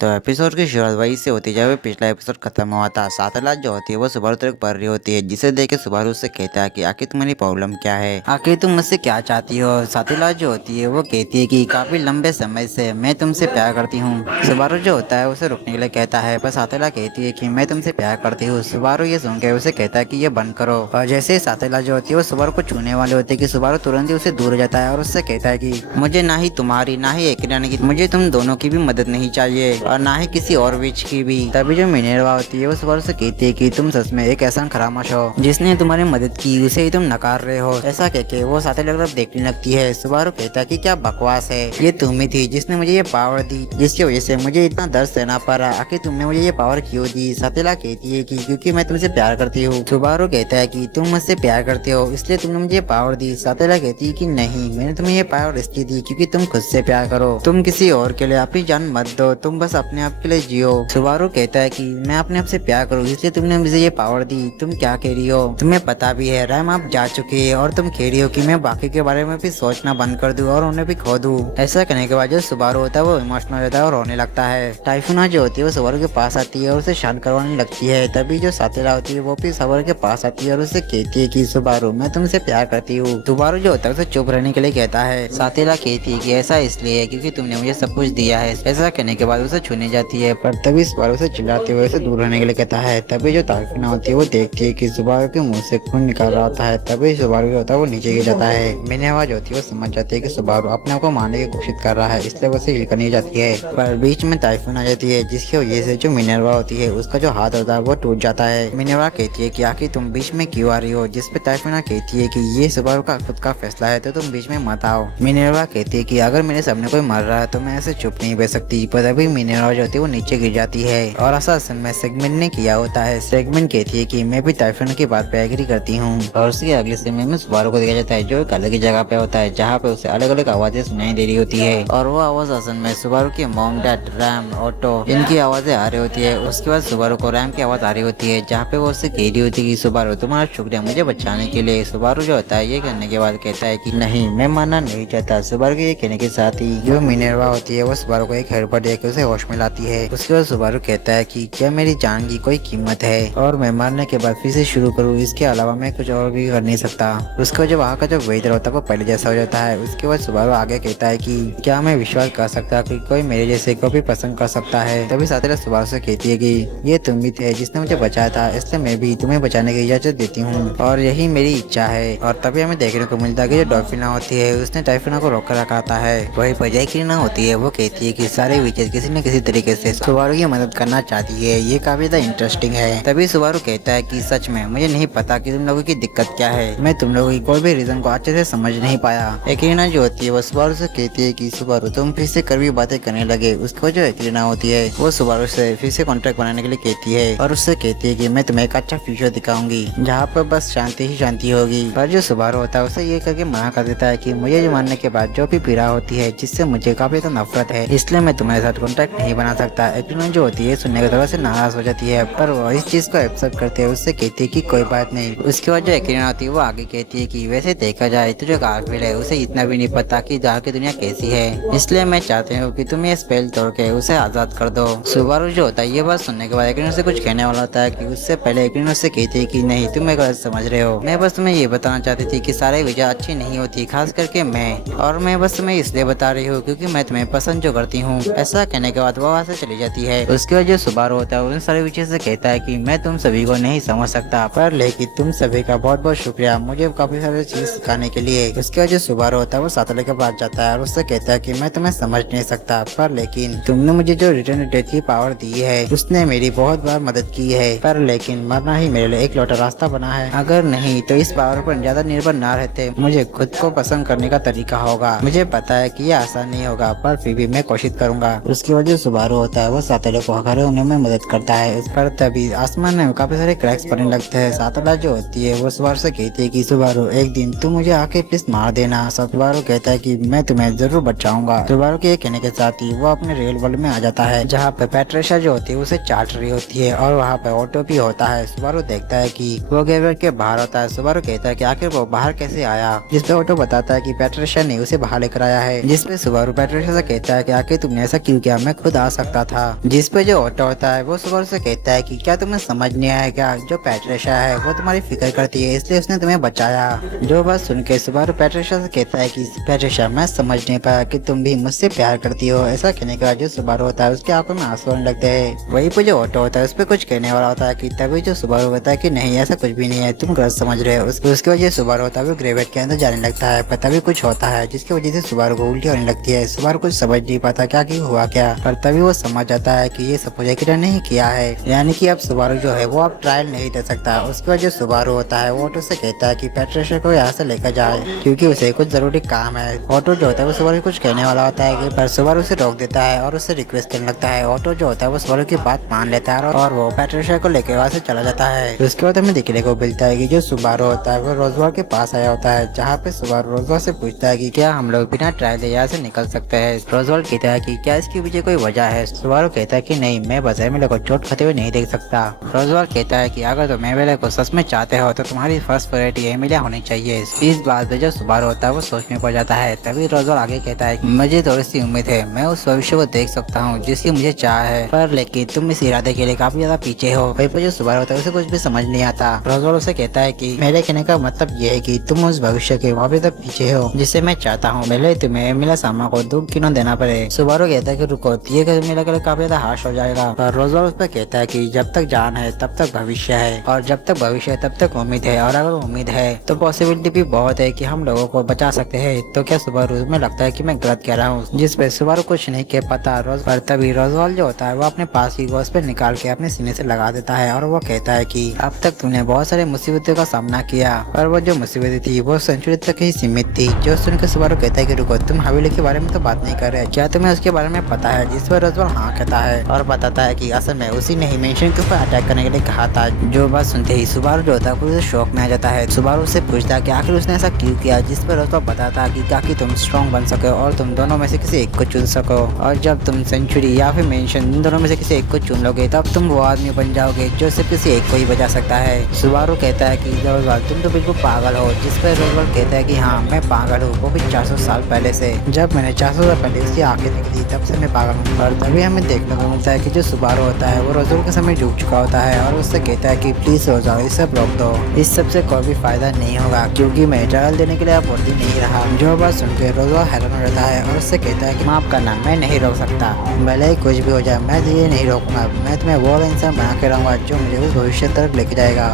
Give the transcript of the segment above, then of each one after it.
तो एपिसोड की शुरुआत वही से होती है जब पिछला एपिसोड खत्म हुआ था। सातला जो होती है वो सुबारू तक पढ़ रही होती है, जिसे देख के सुबारू उससे कहता है कि आखिर तुम्हारी प्रॉब्लम क्या है, आखिर तुम मुझसे क्या चाहती हो। सातला जो होती है वो कहती है कि काफी लंबे समय से मैं तुमसे प्यार करती हूँ। सुबारू जो होता है उसे रुकने के लिए कहता है, पर सातला कहती है कि मैं तुमसे प्यार करती हूँ। सुबारू ये सुन के उसे कहता है कि ये बंद करो, और जैसे ही सातला जो होती है वो सुबारू को छूने वाले होते है कि सुबारू तुरंत ही उसे दूर हो जाता है और उससे कहता है कि मुझे ना ही तुम्हारी ना ही एकराना की, मुझे तुम दोनों की भी मदद नहीं चाहिए और ना ही किसी और विच की भी। तभी जो मिनेर्वा होती है वो सुबारू से कहती है कि तुम सच में एक ऐसा खरामश हो, जिसने तुम्हारी मदद की उसे ही तुम नकार रहे हो। ऐसा कहके वो सातला की तरफ देखने लगती है। सुबारू कहता है कि क्या बकवास है, ये तुम ही थी जिसने मुझे ये पावर दी, जिसकी वजह से मुझे इतना दर्द सहना पड़ा। आखिर तुमने मुझे ये पावर क्यों दी। सातला कहती है कि क्योंकि मैं तुमसे प्यार करती हूँ। सुबारू कहता है कि तुम मुझसे प्यार करते हो इसलिए तुमने मुझे पावर दी। सातला कहती है कि नहीं, मैंने तुम्हें ये पावर इसलिए दी क्योंकि तुम खुद से प्यार करो, तुम किसी और के लिए अपनी जान मत दो, तुम बस अपने आप के लिए जियो। सुबारू कहता है कि मैं अपने आप से प्यार करूँ इसलिए तुमने मुझे ये पावर दी। तुम क्या कह रही हो, तुम्हें पता भी है रैम आप जा चुकी है और तुम कह रही हो कि मैं बाकी के बारे में भी सोचना बंद कर दूं और उन्हें भी खो दूं। ऐसा करने के बाद जो सुबारू होता है वो इमोशनल हो जाता है और रोने लगता है। टाइफूना जो होती है वो सुबारू के पास आती है और उसे शांत करवाने लगती है। तभी जो सातला होती है वो भी सुबारू के पास आती है और उसे कहती है कि सुबारू मैं तुमसे प्यार करती हूँ। सुबारू जो होता है उसे चुप रहने के लिए कहता है। सातला कहती है कि ऐसा इसलिए है क्योंकि तुमने मुझे सब कुछ दिया है। ऐसा कहने के बाद उसे छूने जाती है, पर तभी सुबारू से चिल्लाते हुए उसे दूर रहने के लिए कहता है। तभी जो टाइफूना होती है वो देखती है कि सुबारू के मुंह से खून निकल रहा होता है। तभी सुबारू जो होता है वो नीचे गिर जाता है। मिनेर्वा जो होती है वो समझ जाती है कि सुबारू अपने आप को मारने की कोशिश कर रहा है, इसलिए वो उसे हिलकर नहीं जाती है। पर बीच में टाइफून आ जाती है, जिसकी वजह से जो मिनेर्वा होती है उसका जो हाथ होता है वो टूट जाता है। मिनेर्वा कहती है कि आखिर तुम बीच में क्यों आ रही हो, जिसपे टाइफूना कहती है कि ये सुबारू का खुद का फैसला है तो तुम बीच में मत आओ। मिनेर्वा कहती है कि अगर मेरे सामने कोई मर रहा है तो मैं ऐसे चुप नहीं बैठ सकती। पर अभी मिनेर्वा जो होती है वो नीचे गिर जाती है और ऐसा में सेगमेंट ने किया होता है। सेगमेंट कहती है कि मैं भी टाइफून की बात पे एग्री करती हूँ। और उसके अगले समय में सुबारू को देखा जाता है जो एक अलग ही जगह पे होता है, जहाँ पे उसे अलग अलग आवाजें सुनाई दे रही होती है। और वो आवाज असल में सुबारू की मॉम, डैड, रैम, ऑटो इनकी आवाजें आ रही होती है। उसके बाद सुबारू को रैम की आवाज आ रही होती है, जहाँ पे वो उससे कह रही होती है कि सुबारू तुम्हारा शुक्रिया मुझे बचाने के लिए। सुबारू जो होता है ये करने के बाद कहता है कि नहीं, मैं मानना नहीं चाहता। सुबारू के ये कहने के साथ ही जो मिनेर्वा होती है वो सुबारू को एक हेड पर देकर उसे होश में लाती है। उसके बाद सुबारू कहता है कि क्या मेरी जान की कोई कीमत है और मैं मरने के बाद फिर से शुरू करूँ, इसके अलावा मैं कुछ और भी कर नहीं सकता। उसके बाद जो वहाँ का जो वेदर होता है वो पहले जैसा हो जाता है। उसके बाद सुबारू आगे कहता है कि क्या मैं विश्वास कर सकता कि कोई मेरे जैसे को भी पसंद कर सकता है। तभी सातला सुबारू से कहती है कि ये तुम भी थे जिसने मुझे बचाया था, इसलिए मैं भी तुम्हें बचाने की इजाजत देती हूँ और यही मेरी इच्छा है। और तभी हमें देखने को मिलता है कि जो डॉल्फिना होती है उसने टाइफूना को रोक कर रखा था है। वही बजाय की ना होती है वो कहती है कि सारे विचेस किसी न किसी तरीके से सुबारू की मदद करना चाहती है। ये काफी ज्यादा इंटरेस्टिंग है। तभी सुबारू कहता है कि सच में मुझे नहीं पता कि तुम लोगों की दिक्कत क्या है, मैं तुम लोगों की कोई भी रीजन को अच्छे से समझ नहीं पाया। एकरीना जो होती है वो सुबारू से कहती है कि सुबारू तुम फिर से कड़वी बातें करने लगे। उसको जो एकरीना होती है वो सुबारू से फिर से कॉन्ट्रैक्ट बनाने के लिए कहती है और उससे कहती है कि मैं तुम्हें एक अच्छा फ्यूचर दिखाऊंगी जहाँ पर बस शांति ही शांति होगी। पर जो सुबारू होता है उसे ये करके मना कर देता है कि मुझे जो मानने के बाद जो भी पीड़ा होती है जिससे मुझे काफी ज्यादा नफरत है, इसलिए मैं तुम्हारे साथ कॉन्ट्रैक्ट नहीं बना सकता। एकरीना जो होती है सुनने की तरह से नाराज हो जाती है, पर वो इस चीज को एक्सेप्ट करते हैं। उससे कहती है कि कोई बात नहीं। उसके बाद जो एकरीना होती है वो आगे कहती है कि वैसे देखा जाए तो जो गार्फील्ड है उसे इतना भी नहीं पता कि जहाँ की दुनिया कैसी है, इसलिए मैं चाहती हूँ कि तुम ये स्पेल तोड़ के उसे आजाद कर दो। सुबारू जो होता है ये बात सुनने के बाद एकरीना से कुछ कहने वाला होता है कि उससे पहले एकरीना उससे कहती है कि नहीं, तुम एक गलत समझ रहे हो। मैं बस तुम्हें ये बताना चाहती थी कि सारे वजह अच्छी नहीं होती, खास करके मैं, और मैं बस तुम्हें इसलिए बता रही हूँ क्योंकि मैं तुम्हें पसंद जो करती हूँ। ऐसा कहने के बाद वो वहाँ से चली जाती है। उसके बाद जो सुबारू होता है उन सारी वजह से कहता है कि मैं तुम सभी को नहीं समझ सकता, पर लेकिन तुम सभी का बहुत बहुत शुक्रिया मुझे काफी सारी चीज सिखाने के लिए। उसके बाद जो सुबारू होता है वो सातले के पास जाता है और उससे कहता है कि मैं तुम्हें समझ नहीं सकता, पर लेकिन तुमने मुझे जो रिटर्न डेथ की पावर दी है उसने मेरी बहुत बार मदद की है, पर लेकिन मरना ही मेरे लिए एक लौटा रास्ता बना है। अगर नहीं तो इस पावर पर ज्यादा निर्भर ना रहते मुझे खुद को पसंद करने का तरीका होगा। मुझे पता है कि ये आसान नहीं होगा, पर फिर भी मैं कोशिश करूंगा। उसकी वजह सुबारू होता है वो सातले को खड़े होने में मदद करता है। उस पर तभी आसमान में काफी सारे क्रैक्स पड़ने लगते हैं। सातला जो होती है वो सुबारू से कहती है कि सुबारू एक दिन तुम मुझे आके प्लीज मार देना। सुबारू कहता है कि मैं तुम्हें जरूर बचाऊंगा। सुबारू के कहने के साथ ही वो अपने रियल वर्ल्ड में आ जाता है, जहाँ पे पैट्रिशा जो होती है उसे चाट रही होती है और वहाँ पे ऑटो भी होता है। सुबारू देखता है कि वो गेट के बाहर होता है। सुबारू कहता है कि आखिर वो बाहर कैसे आया, जिसपे ऑटो बताता है कि पैट्रिशा ने उसे बाहर लेकर आया है। जिसपे सुबारू पैट्रिशा से कहता है कि आखिर तुमने ऐसा क्यों किया, मैं खुद आ सकता था। जिस पे जो ऑटो होता है वो सुबारू से कहता है कि क्या तुम्हें समझ नहीं आया क्या, जो पैट्रिशा है वो तुम्हारी फिक्र करती है इसलिए उसने तुम्हें बचाया। जो बात सुन के सुबारू पैट्रिशा से कहता है कि पैट्रिशा मैं समझ नहीं पाया कि तुम भी मुझसे प्यार करती हो। ऐसा कहने के बाद जो सुबारू होता है उसकी आंखों में आंसू आने लगते हैं। वही पे जो ऑटो होता है उस पर कुछ कहने वाला होता है कि तभी जो सुबारू होता है कि नहीं ऐसा कुछ भी नहीं है, तुम गलत समझ रहे हो। उसकी वजह से सुबारू होता है वो ग्रेवेट के अंदर जाने लगता है, पर तभी कुछ होता है जिसकी वजह से सुबारू को उल्टी होने लगती है। सुबारू कुछ समझ नहीं पाता क्या कि हुआ क्या, पर तभी वो समझ जाता है कि ये सब किरण ने ही किया है, यानी कि अब सुबारू जो है वो अब ट्रायल नहीं दे सकता। उसकी वजह सुबारू होता है वो ऑटो से कहता है कि पैट्रिशा को यहाँ से लेकर जाए क्योंकि उसे कुछ जरूरी काम है। ऑटो जो होता है वो सुबारू कुछ कहने वाला होता है पर सुबारू उसे रोक देता है और उससे रिक्वेस्ट करने लगता है। ऑटो जो होता है वो सुबारू की बात मान लेता है और वो पैट्रिशा को लेकर वहाँ से चला जाता है। उसके बाद हमें देखने को मिलता है कि जो सुबारू होता है वो रोजवार के पास आया होता है, जहाँ पे सुबारू रोजवार से पूछता है कि क्या हम लोग बिना ट्रायल दे यहाँ से निकल सकते हैं। रोजवार कहता है कि क्या इसके पीछे कोई वजह है। सुबारू कहता है कि नहीं, मैं बस एमिले को चोट खाते हुए नहीं देख सकता। रोजवार कहता है कि अगर तुम एमिले को सच में चाहते हो तो तुम्हारी फर्स्ट प्रायोरिटी एमिलिया होनी चाहिए। इस बात पे जो सुबारू होता है वो सोच में पड़ जाता है। तभी रोजवार आगे कहता है मुझे थोड़ी सी उम्मीद है, मैं उस भविष्य को देख सकता हूँ जिसकी मुझे चाह है, पर लेकिन तुम इस इरादे के लिए काफी ज्यादा पीछे हो। वही पे जो सुबारू होता है उसे कुछ भी समझ नहीं आता। रोजवार उसे कहता है कि मेरे कहने का मतलब ये है कि तुम उस भविष्य के वापस तक पीछे हो जिसे मैं चाहता हूँ, पहले तुम्हें एमिलिया सामा को दुख क्यों न देना पड़े। सुबारू कहता है कि रुको, ये एमिलिया के लिए काफी ज्यादा हार्श हो जाएगा। पर रोजवार उस पर कहता है कि जब तक जान है तब तक भविष्य है, और जब तक भविष्य है तब तक उम्मीद है, और अगर उम्मीद है तो पॉसिबिलिटी भी बहुत है कि हम लोगों को बचा सकते हैं। तो क्या सुबारू में लगता है कि मैं गलत कह रहा हूँ, जिस पे सुबारू कुछ नहीं कह पाता। पर तभी रोजवाल जो होता है वो अपने पास की गोश्त पे निकाल के अपने सीने से लगा देता है और वो कहता है कि अब तक तुमने बहुत सारे मुसीबतों का सामना किया, पर वो जो मुसीबतें थी वो सेंचुरी तक ही सीमित थी। जो सुनकर सुबारू कहता है कि रुको, तुम हवेली के बारे में तो बात नहीं कर रहे, क्या तुम्हें उसके बारे में पता है। जिस पर रोजवाल हाँ कहता है और बताता है कि असल में उसी ने ही मेंशन के ऊपर अटैक करने के लिए कहा था। जो बात सुनते ही सुबारू जो होता है पूरे शौक में आ जाता है। सुबारू से पूछता है कि आखिर उसने ऐसा क्यों किया, जिस पर रोजवाल बताता है कि ताकि तुम स्ट्रॉन्ग बन सको और तुम दोनों में से किसी एक को चुन सको, और जब तुम सेंचुरी या फिर मेंशन इन दोनों में से किसी एक को चुन लोगे तब तुम वो आदमी बन जाओगे जो सिर्फ किसी एक को ही बचा सकता है। सुबारू कहता है कि रोजवाल तुम तो बिल्कुल पागल हो। जिस पर रोजवाल कहता है कि हाँ मैं पागल हूँ, वो भी 400 साल पहले से। जब मैंने 400 साल पहले उसकी आंखें देखी तब से मैं पागल हूँ। और तभी हमें देखने को मिलता है कि जो सुबारू होता है वो रोजवाल के समय झुक चुका होता है और उससे कहता है कि प्लीज रोजवाल इस सब रोक दो, इस सब से कोई भी फायदा नहीं होगा क्योंकि मैं ट्रायल देने के लिए अब वर्दी नहीं रहा। जो बात सुनकर रोजवाल हैरान हो जाता है और उससे कहता है कि माफ करना, मैं नहीं रोक सकता, भले ही कुछ भी हो जाए मैं तुझे नहीं रोकूंगा। मैं तुम्हें वो इंसान बना के रहूंगा जो मुझे उस भविष्य तरफ लेके जाएगा,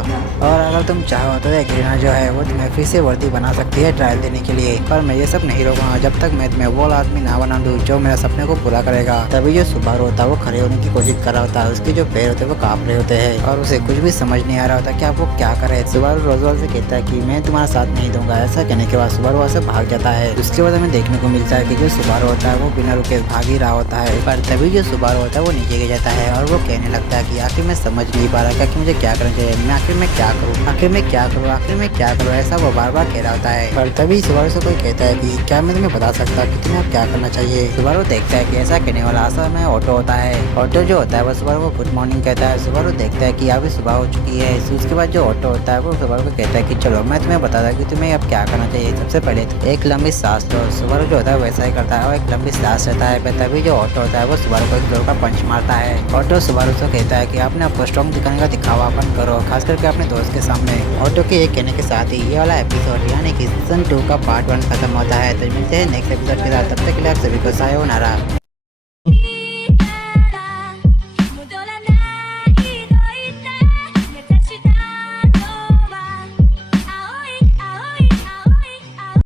और अगर तुम चाहो तो एग्रीना जो है वो तुम्हें फिर से वर्दी बना सकती है ट्रायल देने के लिए, पर मैं ये सब नहीं रोकूंगा जब तक मैं तुम्हें वो आदमी ना बना दूं जो मेरे सपने को पूरा करेगा। तभी जो सुबारू होता है वो खड़े होने की कोशिश कर रहा होता है, उसके जो पैर होते हैं वो कांप रहे होते हैं और उसे कुछ भी समझ नहीं आ रहा होता कि आप वो क्या करे। सुबारू रोजवाल से कहता है कि मैं तुम्हारा साथ नहीं दूंगा। ऐसा कहने के बाद सुबारू वहाँ से भाग जाता है। उसके बाद हमें देखने को मिलता है कि जो सुबारू होता है वो बिना रुके भाग ही रहा होता है, पर तभी जो सुबारू होता है वो नीचे गिर जाता है और वो कहने लगता है कि आखिर मैं समझ नहीं पा रहा कि मुझे क्या करना चाहिए, मैं आखिर में क्या करूँ, आखिर में क्या करूँ, आखिर में क्या करूँ, ऐसा वो बार बार कह रहा होता है। पर तभी सुबारू से कोई कहता है कि क्या मैं तुम्हें बता सकता कि तुम्हें अब क्या करना चाहिए। सुबारू देखता है कि ऐसा कहने वाला असल में ऑटो होता है। ऑटो जो होता है वो सुबारू को गुड मॉर्निंग कहता है। सुबारू देखता है कि अभी सुबह हो चुकी है। उसके बाद जो ऑटो होता है वो सुबारू को कहता है कि चलो मैं तुम्हें बताता कि तुम्हें अब क्या करना चाहिए। सबसे पहले तो एक लंबी सांस लो। सुबारू जो होता है वैसा ही करता है और एक लंबी सांस लेता है। तभी जो ऑटो होता है वो सुबारू को एक जोर का पंच मारता है। ऑटो सुबारू से कहता है कि आपने आपको स्ट्रॉन्ग दिखाने का दिखावा अपन करो, खास करके अपने दोस्त के सामने। ऑटो के ये कहने के साथ ही ये वाला एपिसोड यानी कि सीजन 2 का पार्ट 1 खत्म होता है। तो मिलते हैं नेक्स्ट एपिसोड के साथ, तब तक के लिए आप सभी को सायोनारा।